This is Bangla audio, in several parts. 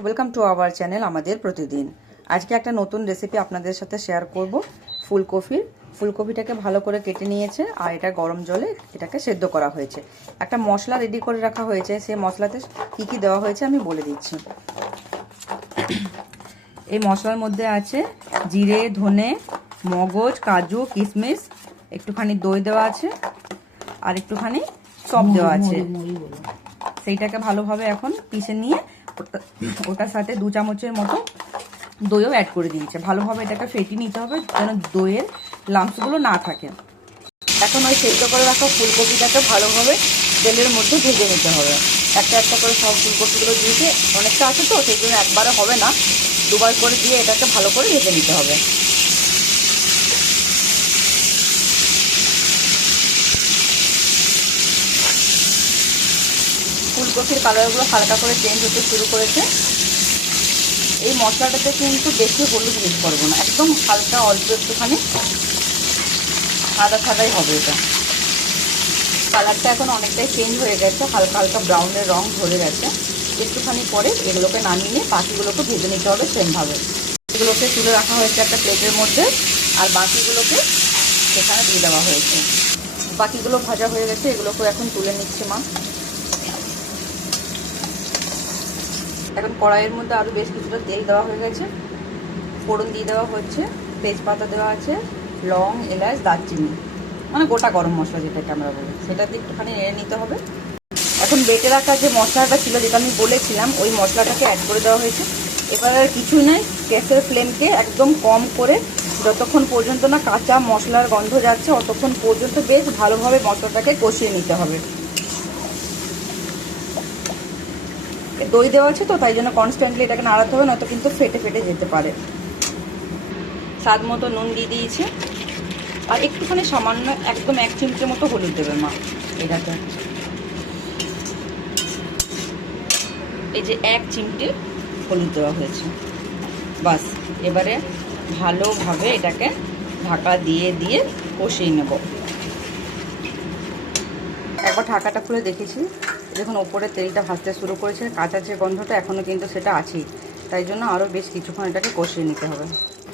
ওয়েলকাম টু আওয়ার চ্যানেল আমাদের প্রতিদিন। আজকে একটা নতুন রেসিপি আপনাদের সাথে শেয়ার করব। ফুলকপিটাকে ভালো করে কেটে নিয়েছে আর এটা গরম জলে এটাকে সেদ্ধ করা হয়েছে। একটা মশলা রেডি করে রাখা হয়েছে, সেই মশলাতে কি কি দেওয়া হয়েছে আমি বলে দিচ্ছি। এই মশলার মধ্যে আছে জিরে, ধনে, মগজ, কাজু, কিশমিশ, একটুখানি দই দেওয়া আছে আর একটুখানি সব দেওয়া আছে। সেইটাকে ভালোভাবে এখন পিষে নিয়ে ওটার সাথে 2 চামচের মতো দইও অ্যাড করে দিয়েছে। ভালোভাবে এটাকে ফেটিয়ে নিতে হবে যেন দইয়ের লাম্পসগুলো না থাকে। এখন ওই সেদ্ধ করে রাখা ফুলকপিটাকে ভালোভাবে তেলের মধ্যে ভেজে নিতে হবে। একটা একটা করে সব ফুলকপিগুলো দিয়েছে, অনেকটা আছে তো সেই জন্য একবারে হবে না, দুবার করে দিয়ে এটাকে ভালো করে ভেজে নিতে হবে। ফুলকপির কালারগুলো হালকা করে চেঞ্জ হতে শুরু করেছে। এই মশলাটাতে কিন্তু বেশি হলুদ ইউজ করবো না, একদম হালকা অল্প একটুখানি সাদা সাদাই হবে। এটা কালারটা এখন অনেকটাই চেঞ্জ হয়ে গেছে, হালকা হালকা ব্রাউনের রং ধরে গেছে। একটুখানি পরে এগুলোকে নামিয়ে নিয়ে বাকিগুলোকে ভেজে নিতে হবে সেমভাবে। এগুলোকে তুলে রাখা হয়েছে একটা প্লেটের মধ্যে আর বাকিগুলোকে সেখানে দিয়ে দেওয়া হয়েছে। বাকিগুলো ভাজা হয়ে গেছে, এগুলোকে এখন তুলে নিচ্ছে মা। এখন কড়াইয়ের মধ্যে আরও বেশ কিছুটা তেল দেওয়া হয়ে গেছে, ফোড়ন দিয়ে দেওয়া হচ্ছে, তেজপাতা দেওয়া আছে, লং, এলাচ, দারচিনি, মানে গোটা গরম মশলা যেটাকে আমরা বলি, সেটাতে একটুখানি নেড়ে নিতে হবে। এখন বেটে রাখা যে মশলাটা ছিল যেটা আমি বলেছিলাম, ওই মশলাটাকে অ্যাড করে দেওয়া হয়েছে। এবার আর কিছুই নয়, গ্যাসের ফ্লেমকে একদম কম করে যতক্ষণ পর্যন্ত না কাঁচা মশলার গন্ধ যাচ্ছে ততক্ষণ পর্যন্ত বেশ ভালোভাবে মশলাটাকে কষিয়ে নিতে হবে। দই দেওয়া আছে তো তাই জন্য কনস্ট্যান্টলি এটাকে নাড়াতে হবে, নয়তো কিন্তু ফেটে ফেটে যেতে পারে। স্বাদ মতো নুন দিয়ে দিয়েছে আর একটুখানি সামান্য একদম 1 চিমটের মতো হলুদ দেবে মা। এটাতে এই যে 1 চিমটে হলুদ দেওয়া হয়েছে, বাস। এবারে ভালোভাবে এটাকে ঢাকা দিয়ে দিয়ে কষিয়ে নেব। একবার ঢাকাটা খুলে দেখেছি, যখন ওপরে তেলটা ভাজতে শুরু করেছে, কাঁচা যে গন্ধটা এখনও কিন্তু সেটা আছেই, তাই জন্য আরও বেশ কিছুক্ষণ এটাকে কষিয়ে নিতে হবে।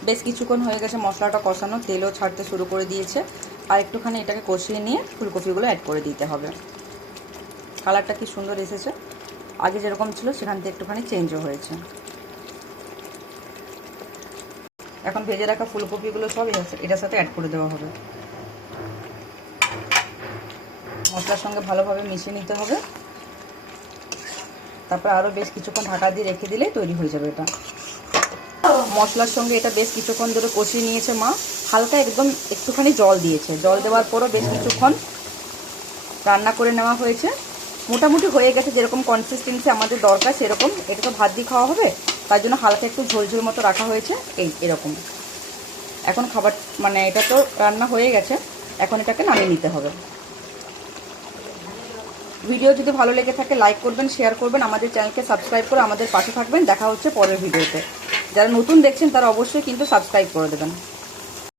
বেশ কিছুক্ষণ হয়ে গেছে মশলাটা কষানো, তেলও ছাড়তে শুরু করে দিয়েছে। আর একটুখানি এটাকে কষিয়ে নিয়ে ফুলকপিগুলো অ্যাড করে দিতে হবে। কালারটা কি সুন্দর এসেছে, আগে যেরকম ছিল সেখান থেকে একটুখানি চেঞ্জও হয়েছে। এখন ভেজে রাখা ফুলকপিগুলো সব এটার সাথে অ্যাড করে দেওয়া হবে। মশলার সঙ্গে ভালোভাবে মিশিয়ে নিতে হবে। তারপর আরও বেশ কিছুক্ষণ ঢাকা দিয়ে রেখে দিলে তৈরি হয়ে যাবে এটা। মশলার সঙ্গে এটা বেশ কিছুক্ষণ ধরে কষিয়ে নিয়েছে মা। হালকা একদম একটুখানি জল দিয়েছে, জল দেওয়ার পরও বেশ কিছুক্ষণ রান্না করে নেওয়া হয়েছে। মোটামুটি হয়ে গেছে, যেরকম কনসিস্টেন্সি আমাদের দরকার সেরকম। এটা তো ভাত দিয়ে খাওয়া হবে, তাই জন্য হালকা একটু ঝোলঝোল মতো রাখা হয়েছে, এরকম। এখন খাবার মানে এটা তো রান্না হয়ে গেছে, এখন এটাকে নামিয়ে নিতে হবে। ভিডিও যদি ভালো লেগে থাকে লাইক করবেন, শেয়ার করবেন, আমাদের চ্যানেলকে সাবস্ক্রাইব করে আমাদের পাশে থাকবেন। দেখা হচ্ছে পরের ভিডিওতে। যারা নতুন দেখছেন তারা অবশ্যই কিন্তু সাবস্ক্রাইব করে দেবেন।